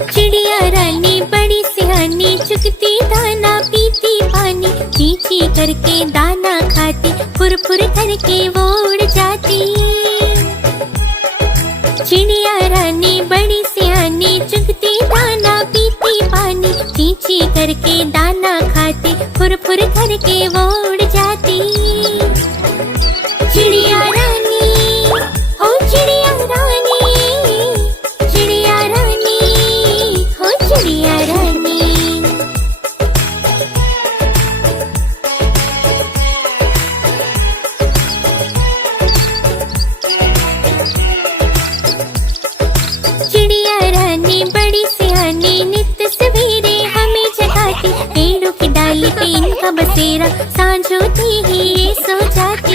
चिड़िया रानी बड़ी सियानी, चुगती दाना पीती पानी, ची ची करके दाना खाती, फुर फुर करके वो उड़ जाती। चिड़िया रानी बड़ी सियानी, चुगती दाना पीती पानी, ची ची करके दाना खाती, फुर फुर करके वो उड़ जाती। चिड़िया रानी, ओ चिड़िया रानी, चिड़िया रानी, ओ चिड़िया रानी। चिड़िया रानी बड़ी सियानी, नित सवेरे हमें जगाती, पेड़ों की डाली पे इनका बसेरा, सांझ होती ही ये सो जाती।